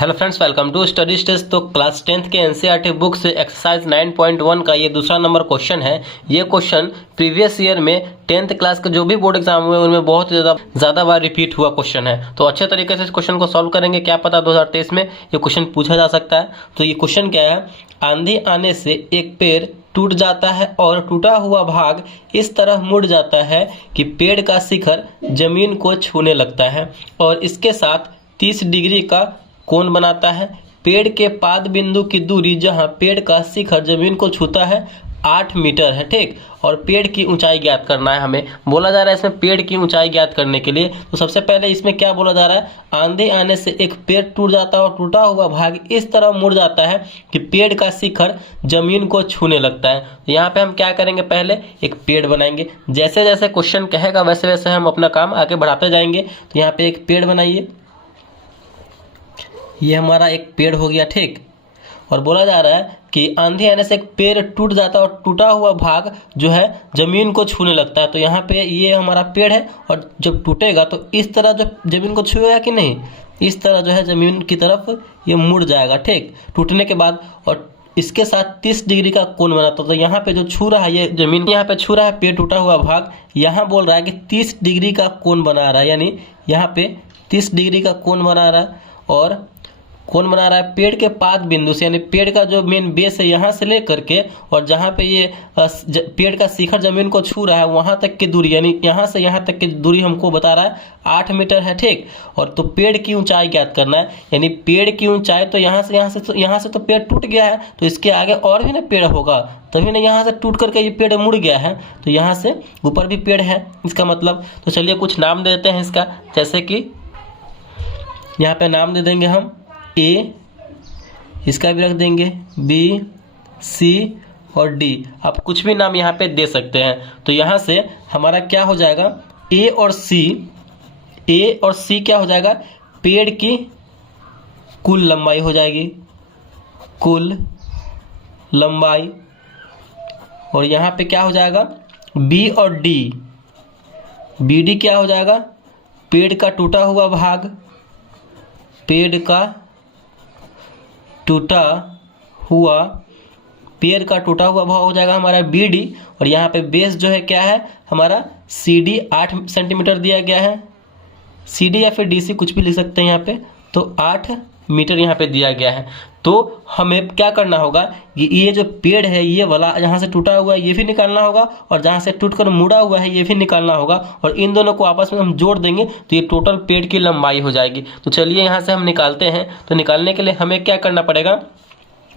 Hello friends, welcome to study stage. तो class 10th के NCERT book से exercise 9.1 का ये दूसरा नंबर क्वेश्चन है। ये क्वेश्चन प्रीवियस ईयर में 10th क्लास के जो भी बोर्ड एग्जाम हुए उनमें बहुत ज़्यादा बार रिपीट हुआ क्वेश्चन है। तो अच्छे तरीके से इस क्वेश्चन को सॉल्व करेंगे, क्या पता 2023 में ये क्वेश्चन पूछा जा सकता है। तो ये क्वेश्चन क्या है, आंधी आने से एक पेड़ टूट जाता है और टूटा हुआ भाग इस तरह मुड़ जाता है कि पेड़ का शिखर जमीन को छूने लगता है और इसके साथ 30 डिग्री का कोण बनाता है। पेड़ के पाद बिंदु की दूरी जहां पेड़ का शिखर जमीन को छूता है 8 मीटर है, ठीक। और पेड़ की ऊंचाई ज्ञात करना है। हमें बोला जा रहा है इसमें पेड़ की ऊंचाई ज्ञात करने के लिए। तो सबसे पहले इसमें क्या बोला जा रहा है, आंधी आने से एक पेड़ टूट जाता है और टूटा हुआ भाग इस तरह मुड़ जाता है कि पेड़ का शिखर जमीन को छूने लगता है। तो यहाँ पे हम क्या करेंगे, पहले एक पेड़ बनाएंगे। जैसे जैसे क्वेश्चन कहेगा वैसे वैसे हम अपना काम आगे बढ़ाते जाएंगे। तो यहाँ पे एक पेड़ बनाइए, ये हमारा एक पेड़ हो गया, ठीक। और बोला जा रहा है कि आंधी आने से एक पेड़ टूट जाता है और टूटा हुआ भाग जो है जमीन को छूने लगता है। तो यहाँ पे ये हमारा पेड़ है और जब टूटेगा तो इस तरह जो जमीन को छुएगा कि नहीं, इस तरह जो है जमीन की तरफ ये मुड़ जाएगा, ठीक, टूटने के बाद। और इसके साथ 30 डिग्री का कोण बनाता है। तो यहाँ पे जो छू रहा है, ये जमीन यहाँ पे छू रहा है पेड़ टूटा हुआ भाग, यहाँ बोल रहा है कि 30 डिग्री का कोण बना रहा है, यानी यहाँ पे 30 डिग्री का कोण बना रहा है। और कौन बना रहा है, पेड़ के पाद बिंदु से, यानी पेड़ का जो मेन बेस है यहाँ से लेकर के और जहाँ पे ये पेड़ का शिखर जमीन को छू रहा है वहाँ तक की दूरी, यानी यहाँ से यहाँ तक की दूरी हमको बता रहा है 8 मीटर है, ठीक। और तो पेड़ की ऊंचाई ज्ञात करना है, यानी पेड़ की ऊंचाई तो यहाँ से तो पेड़ टूट गया है, तो इसके आगे और भी ना पेड़ होगा, तभी ना यहाँ से टूट करके ये पेड़ मुड़ गया है। तो यहाँ से ऊपर भी पेड़ है इसका मतलब। तो चलिए कुछ नाम दे देते हैं इसका, जैसे कि यहाँ पे नाम दे देंगे हम ए, इसका भी रख देंगे बी, सी और डी। आप कुछ भी नाम यहाँ पे दे सकते हैं। तो यहाँ से हमारा क्या हो जाएगा, ए और सी क्या हो जाएगा, पेड़ की कुल लंबाई हो जाएगी, कुल लंबाई। और यहाँ पे क्या हो जाएगा, बी और डी, बी डी क्या हो जाएगा, पेड़ का टूटा हुआ भाग, पेड़ का टूटा हुआ भाग हो जाएगा हमारा बी डी। और यहाँ पे बेस जो है क्या है हमारा सी डी, 8 सेंटीमीटर दिया गया है, सी डी या फिर डी सी कुछ भी लिख सकते हैं यहाँ पे। तो 8 मीटर यहाँ पे दिया गया है। तो हमें क्या करना होगा, ये जो पेड़ है ये वाला जहाँ से टूटा हुआ है ये भी निकालना होगा और जहाँ से टूटकर मुड़ा हुआ है ये भी निकालना होगा। और इन दोनों को आपस में हम जोड़ देंगे तो ये टोटल पेड़ की लंबाई हो जाएगी। तो चलिए यहाँ से हम निकालते हैं। तो निकालने के लिए हमें क्या करना पड़ेगा,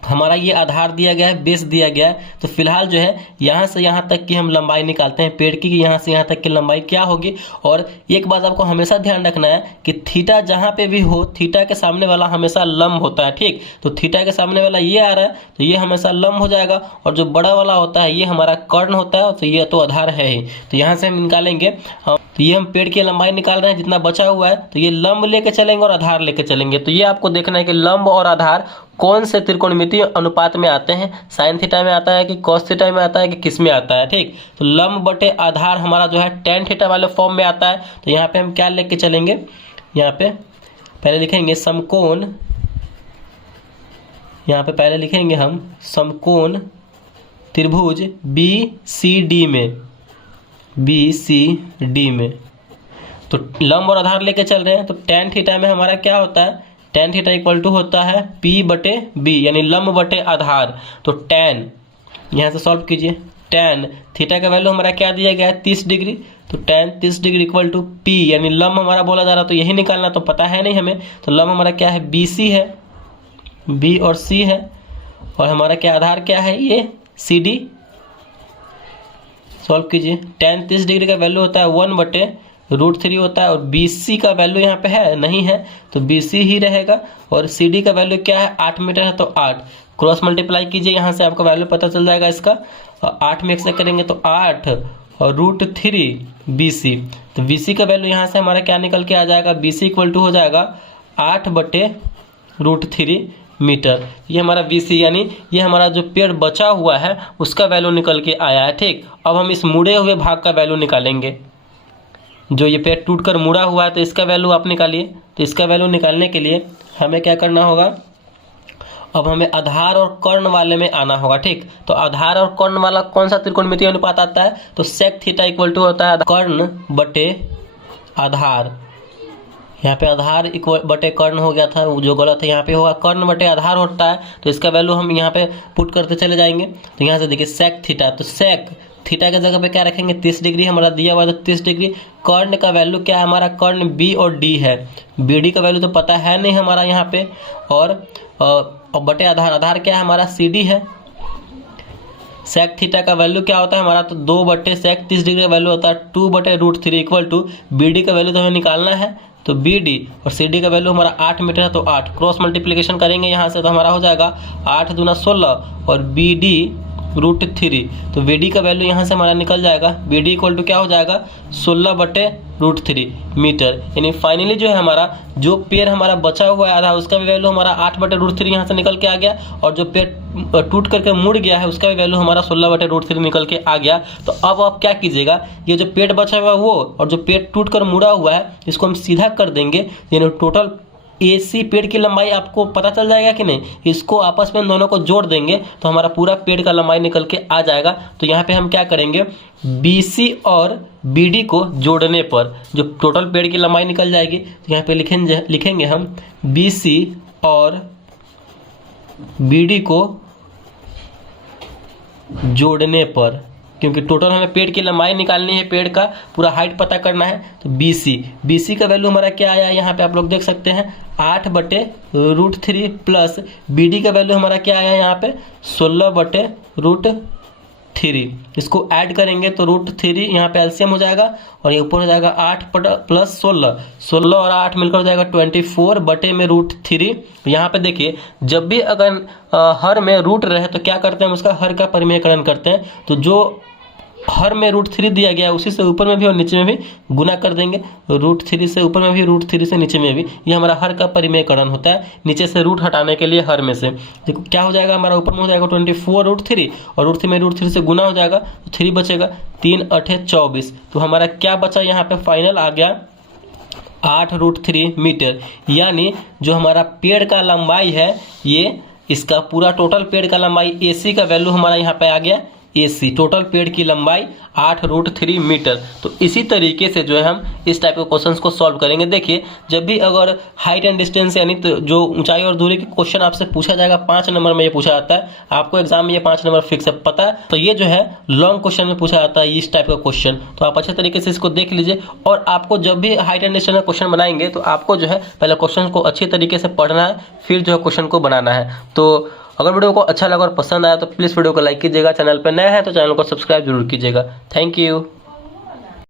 हमारा ये आधार दिया गया है, बेस दिया गया है। तो फिलहाल जो है यहाँ से यहाँ तक की हम लंबाई निकालते हैं पेड़ की, यहाँ से यहाँ तक की लंबाई क्या होगी। और एक बात आपको हमेशा ध्यान रखना है कि थीटा जहाँ पे भी हो, थीटा के सामने वाला हमेशा लंब होता है, ठीक। तो थीटा के सामने वाला ये आ रहा है तो ये हमेशा लंब हो जाएगा। और जो बड़ा वाला होता है ये हमारा कर्ण होता है, तो ये तो आधार है ही। तो यहाँ से हम निकालेंगे, तो ये हम पेड़ की लंबाई निकाल रहे हैं जितना बचा हुआ है। तो ये लंब लेके चलेंगे और आधार लेके चलेंगे। तो ये आपको देखना है कि लंब और आधार कौन से त्रिकोणमितीय अनुपात में आते हैं, साइन थीटा में आता है कि कॉस थीटा में आता है कि किस में आता है, ठीक। तो लंब बटे आधार हमारा जो है टेन थीटा वाले फॉर्म में आता है। तो यहाँ पे हम क्या लेके चलेंगे, यहाँ पे पहले लिखेंगे समकोण, यहाँ पे पहले लिखेंगे हम समकोण त्रिभुज बी सी डी में। तो लंब और आधार लेके चल रहे हैं। तो टेन थीटा में हमारा क्या होता है, टेन थीटा इक्वल टू होता है P बटे B, यानी लंब बटे आधार। तो टेन यहाँ से सॉल्व कीजिए, टेन थीटा का वैल्यू हमारा क्या दिया गया है 30 डिग्री। तो tan 30 degree equal to P, यानी लंब हमारा बोला जा रहा, तो यही निकालना, तो पता है नहीं हमें। तो लंब हमारा क्या है BC है, B और C है। और हमारा क्या आधार क्या है, ये CD। सॉल्व कीजिए, टेन 30 डिग्री का वैल्यू होता है 1/√3 होता है। और BC का वैल्यू यहाँ पे है नहीं है तो BC ही रहेगा। और CD का वैल्यू क्या है 8 मीटर है, तो 8 क्रॉस मल्टीप्लाई कीजिए, यहाँ से आपका वैल्यू पता चल जाएगा इसका। 8 में 1 से करेंगे तो 8 और √3 BC। तो BC का वैल्यू यहाँ से हमारा क्या निकल के आ जाएगा, BC इक्वल टू हो जाएगा 8/√3 मीटर। ये हमारा BC, यानी ये हमारा जो पेड़ बचा हुआ है उसका वैल्यू निकल के आया है, ठीक। अब हम इस मुड़े हुए भाग का वैल्यू निकालेंगे, जो ये पेड़ टूटकर मुड़ा हुआ है, तो इसका वैल्यू आप निकालिए। तो इसका वैल्यू निकालने के लिए हमें क्या करना होगा, अब हमें आधार और कर्ण वाले में आना होगा। ठीक, तो आधार और कर्ण वाला कौन सा त्रिकोणमितीय अनुपात आता है, तो सेक थीटा इक्वल टू होता है कर्ण बटे आधार। यहाँ पे आधार इक्वल बटे कर्ण हो गया था, वो जो गलत है, यहाँ पे होगा कर्ण बटे आधार होता है। तो इसका वैल्यू हम यहाँ पे पुट करते चले जाएंगे। तो यहाँ से देखिए सेक थीटा, तो सेक थीटा के जगह पे क्या रखेंगे, 30 डिग्री हमारा दिया हुआ है, तो 30 डिग्री। कर्ण का वैल्यू क्या है हमारा, कर्ण बी और डी है, बी डी का वैल्यू तो पता है नहीं हमारा यहाँ पे। और बटे आधार, आधार क्या है हमारा, सी डी है। सेक थीटा का वैल्यू क्या होता है हमारा, तो 2 बटे सेक 30 डिग्री का वैल्यू होता है 2 बटे √3 इक्वल टू बी डी का वैल्यू तो हमें निकालना है, तो बी डी और सी डी का वैल्यू हमारा 8 मीटर है, तो 8 क्रॉस मल्टीप्लिकेशन करेंगे यहाँ से, तो हमारा हो जाएगा 8 दूना 16 और बी डी √3। तो बी डी का वैल्यू यहाँ से हमारा निकल जाएगा, बी डी इक्वल टू क्या हो जाएगा 16 बटे √3 मीटर। यानी फाइनली जो है हमारा जो पेड़ हमारा बचा हुआ है आधा, उसका भी वैल्यू हमारा 8 बटे √3 यहाँ से निकल के आ गया, और जो पेड़ टूट करके मुड़ गया है उसका भी वैल्यू हमारा 16 बटे √3 निकल के आ गया। तो अब आप क्या कीजिएगा, ये जो पेड़ बचा हुआ है वो और जो पेड़ टूट कर मुड़ा हुआ है इसको हम सीधा कर देंगे, यानी टोटल AC पेड़ की लंबाई आपको पता चल जाएगा कि नहीं, इसको आपस में इन दोनों को जोड़ देंगे तो हमारा पूरा पेड़ का लंबाई निकल के आ जाएगा। तो यहाँ पे हम क्या करेंगे, BC और BD को जोड़ने पर जो टोटल पेड़ की लंबाई निकल जाएगी। तो यहाँ पे लिखेंगे हम BC और BD को जोड़ने पर, क्योंकि टोटल हमें पेड़ की लंबाई निकालनी है, पेड़ का पूरा हाइट पता करना है। तो BC का वैल्यू हमारा क्या आया, यहाँ पे आप लोग देख सकते हैं 8 बटे √3 प्लस BD का वैल्यू हमारा क्या आया यहाँ पे 16 बटे √3। इसको ऐड करेंगे तो √3 यहाँ पे एलसीएम हो जाएगा और ये ऊपर हो जाएगा 8 प्लस 16 और 8 मिलकर हो जाएगा 24 बटे में √3। यहाँ पे देखिए जब भी अगर हर में रूट रहे तो क्या करते हैं, उसका हर का परिमेयकरण करते हैं। तो जो हर में √3 दिया गया है उसी से ऊपर में भी और नीचे में भी गुना कर देंगे, √3 से ऊपर में भी √3 से नीचे में भी, ये हमारा हर का परिमेयकरण होता है, नीचे से रूट हटाने के लिए हर में से। देखो क्या हो जाएगा हमारा, ऊपर में हो जाएगा 24 √3 और √3 में √3 से गुना हो जाएगा तो 3 बचेगा, 3 8 24। तो हमारा क्या बचा यहाँ पे फाइनल आ गया 8 √3 मीटर। यानी जो हमारा पेड़ का लंबाई है, ये इसका पूरा टोटल पेड़ का लंबाई AC का वैल्यू हमारा यहाँ पे आ गया, AC टोटल पेड़ की लंबाई 8 √3 मीटर। तो इसी तरीके से जो है हम इस टाइप के क्वेश्चंस को सॉल्व करेंगे। देखिए जब भी अगर हाइट एंड डिस्टेंस यानी तो जो ऊंचाई और दूरी के क्वेश्चन आपसे पूछा जाएगा 5 नंबर में ये पूछा जाता है, आपको एग्जाम में ये 5 नंबर फिक्स है पता है। तो ये जो है लॉन्ग क्वेश्चन में पूछा जाता है इस टाइप का क्वेश्चन, तो आप अच्छे तरीके से इसको देख लीजिए। और आपको जब भी हाइट एंड डिस्टेंस का क्वेश्चन बनाएंगे तो आपको जो है पहले क्वेश्चन को अच्छी तरीके से पढ़ना है, फिर जो है क्वेश्चन को बनाना है। तो अगर वीडियो को अच्छा लगा और पसंद आया तो प्लीज़ वीडियो को लाइक कीजिएगा, चैनल पर नया है तो चैनल को सब्सक्राइब जरूर कीजिएगा। Thank you.